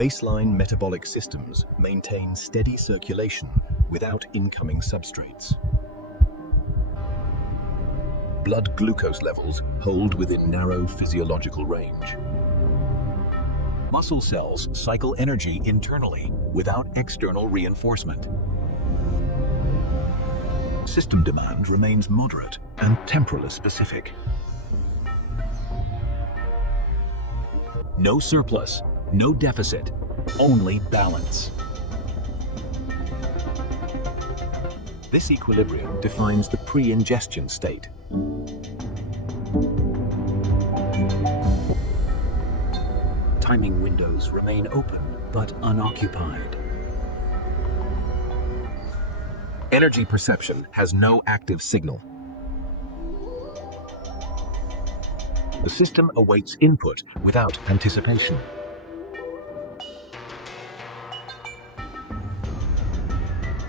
Baseline metabolic systems maintain steady circulation without incoming substrates. Blood glucose levels hold within narrow physiological range. Muscle cells cycle energy internally without external reinforcement. System demand remains moderate and temporally specific. No surplus, no deficit, only balance. This equilibrium defines the pre-ingestion state. Timing windows remain open but unoccupied. Energy perception has no active signal. The system awaits input without anticipation.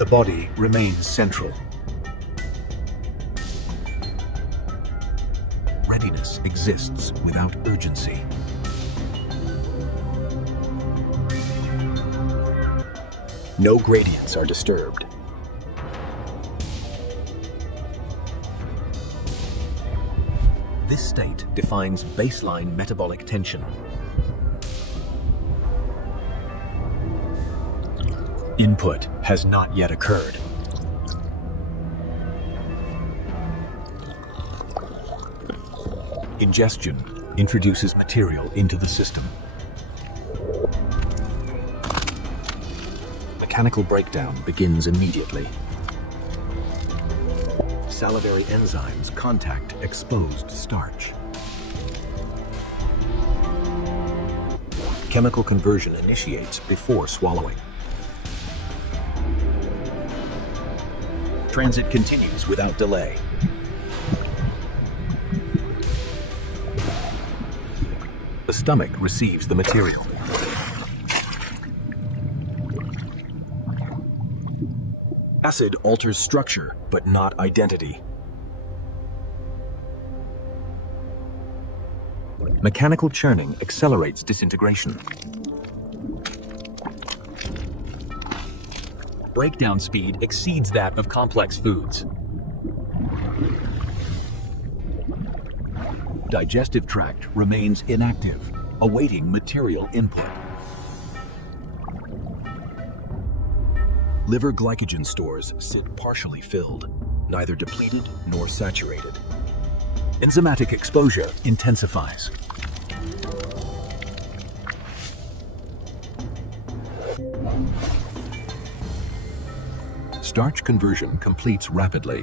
The body remains central. Readiness exists without urgency. No gradients are disturbed. This state defines baseline metabolic tension. Input has not yet occurred. Ingestion introduces material into the system. Mechanical breakdown begins immediately. Salivary enzymes contact exposed starch. Chemical conversion initiates before swallowing. Transit continues without delay. The stomach receives the material. Acid alters structure, but not identity. Mechanical churning accelerates disintegration. Breakdown speed exceeds that of complex foods. Digestive tract remains inactive, awaiting material input. Liver glycogen stores sit partially filled, neither depleted nor saturated. Enzymatic exposure intensifies. Starch conversion completes rapidly.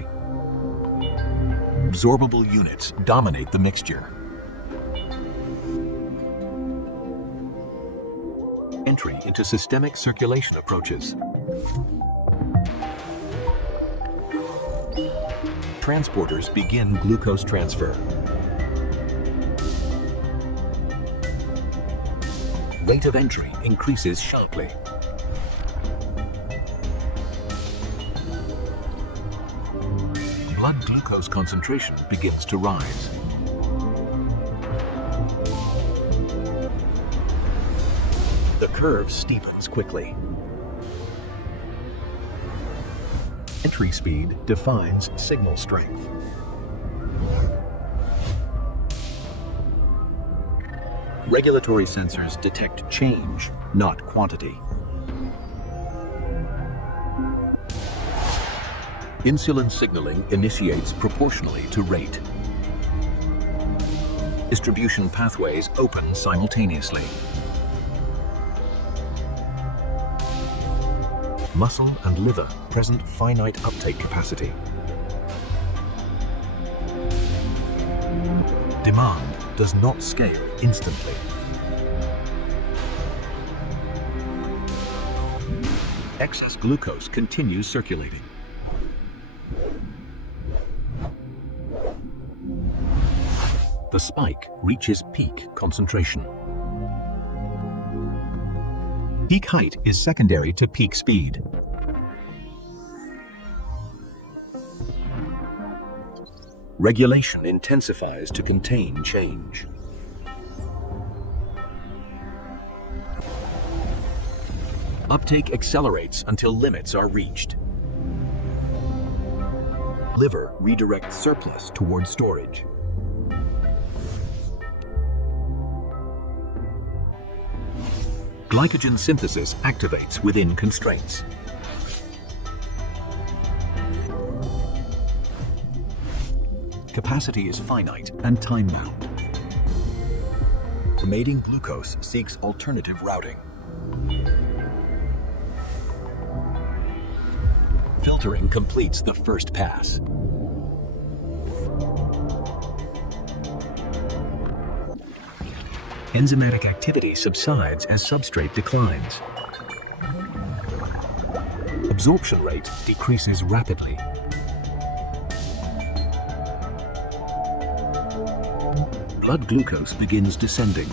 Absorbable units dominate the mixture. Entry into systemic circulation approaches. Transporters begin glucose transfer. Rate of entry increases sharply. Blood glucose concentration begins to rise. The curve steepens quickly. Entry speed defines signal strength. Regulatory sensors detect change, not quantity. Insulin signaling initiates proportionally to rate. Distribution pathways open simultaneously. Muscle and liver present finite uptake capacity. Demand does not scale instantly. Excess glucose continues circulating. The spike reaches peak concentration. Peak height is secondary to peak speed. Regulation intensifies to contain change. Uptake accelerates until limits are reached. Liver redirects surplus toward storage. Glycogen synthesis activates within constraints. Capacity is finite and time-bound. Remaining glucose seeks alternative routing. Filtering completes the first pass. Enzymatic activity subsides as substrate declines. Absorption rate decreases rapidly. Blood glucose begins descending.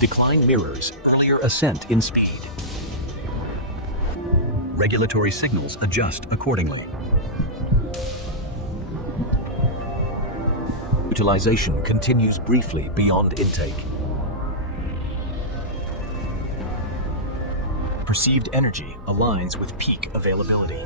Decline mirrors earlier ascent in speed. Regulatory signals adjust accordingly. Utilization continues briefly beyond intake. Perceived energy aligns with peak availability.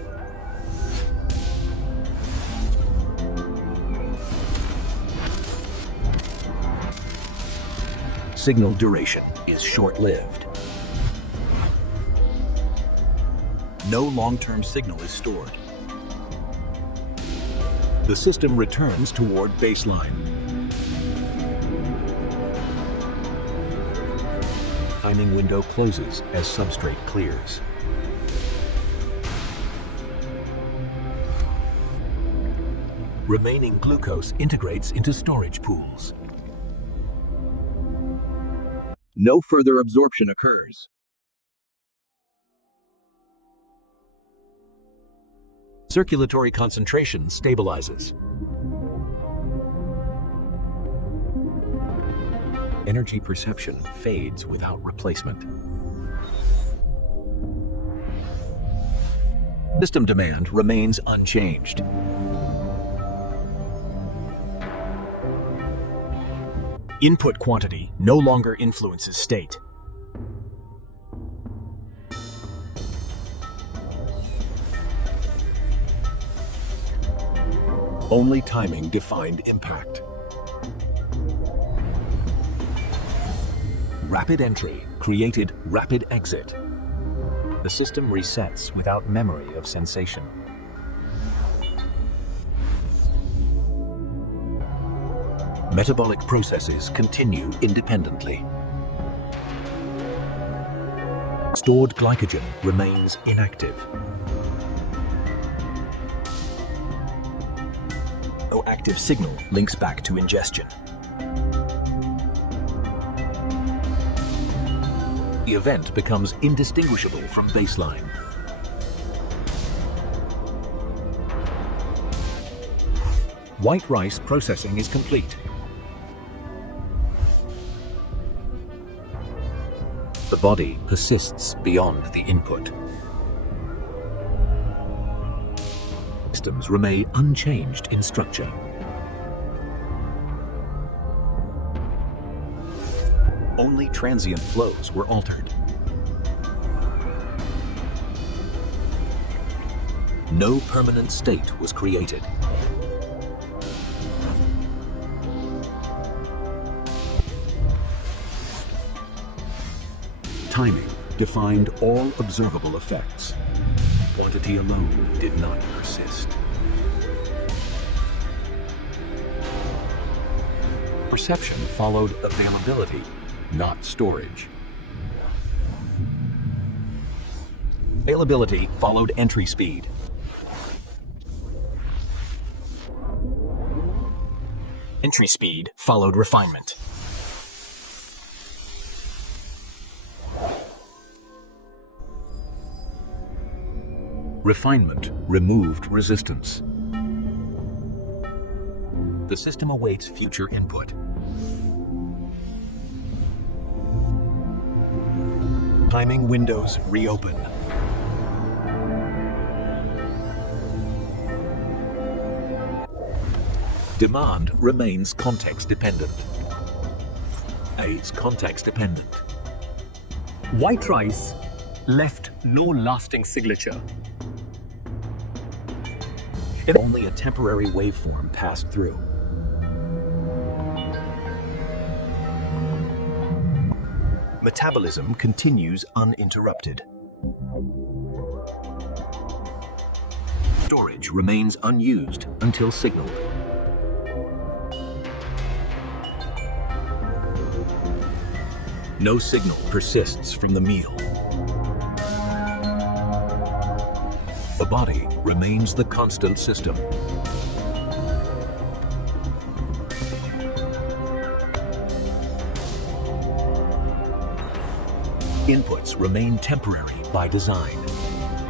Signal duration is short-lived. No long-term signal is stored. The system returns toward baseline. Timing window closes as substrate clears. Remaining glucose integrates into storage pools. No further absorption occurs. Circulatory concentration stabilizes. Energy perception fades without replacement. System demand remains unchanged. Input quantity no longer influences state. Only timing defined impact. Rapid entry created rapid exit. The system resets without memory of sensation. Metabolic processes continue independently. Stored glycogen remains inactive. No active signal links back to ingestion. The event becomes indistinguishable from baseline. White rice processing is complete. The body persists beyond the input. Systems remain unchanged in structure. Only transient flows were altered. No permanent state was created. Timing defined all observable effects. Quantity alone did not persist. Perception followed availability, not storage. Availability followed entry speed. Entry speed followed refinement. Refinement removed resistance. The system awaits future input. Timing windows reopen. Demand remains context-dependent. Is context-dependent. White rice left no lasting signature. Only a temporary waveform passed through. Metabolism continues uninterrupted. Storage remains unused until signaled. No signal persists from the meal. The body remains the constant system. Inputs remain temporary by design.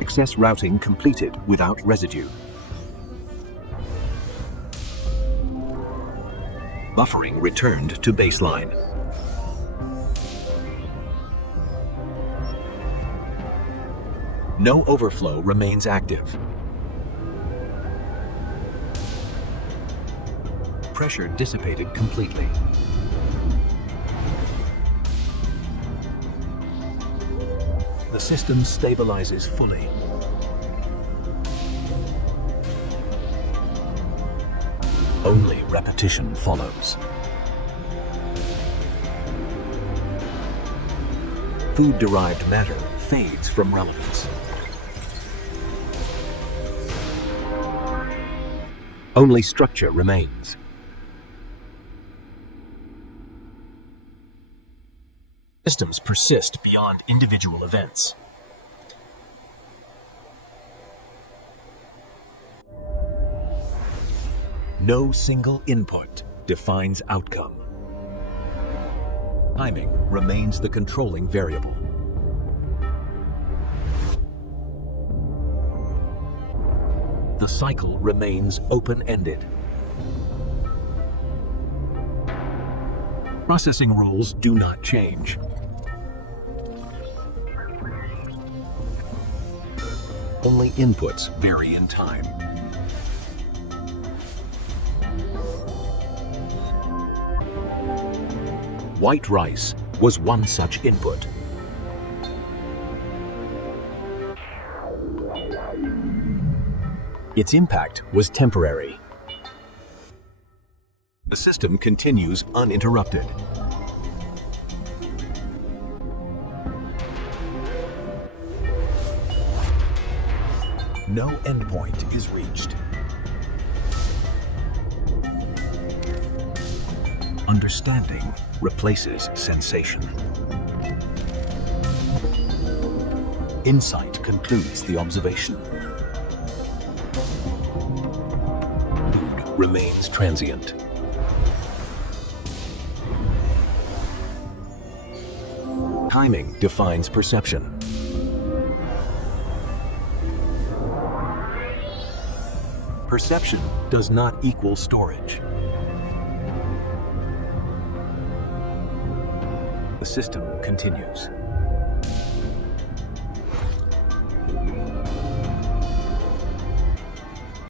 Excess routing completed without residue. Buffering returned to baseline. No overflow remains active. Pressure dissipated completely. The system stabilizes fully. Only repetition follows. Food-derived matter fades from relevance. Only structure remains. Systems persist beyond individual events. No single input defines outcome. Timing remains the controlling variable. The cycle remains open-ended. Processing rules do not change. Only inputs vary in time. White rice was one such input. Its impact was temporary. The system continues uninterrupted. No endpoint is reached. Understanding replaces sensation. Insight concludes the observation. Food remains transient. Timing defines perception. Perception does not equal storage. The system continues.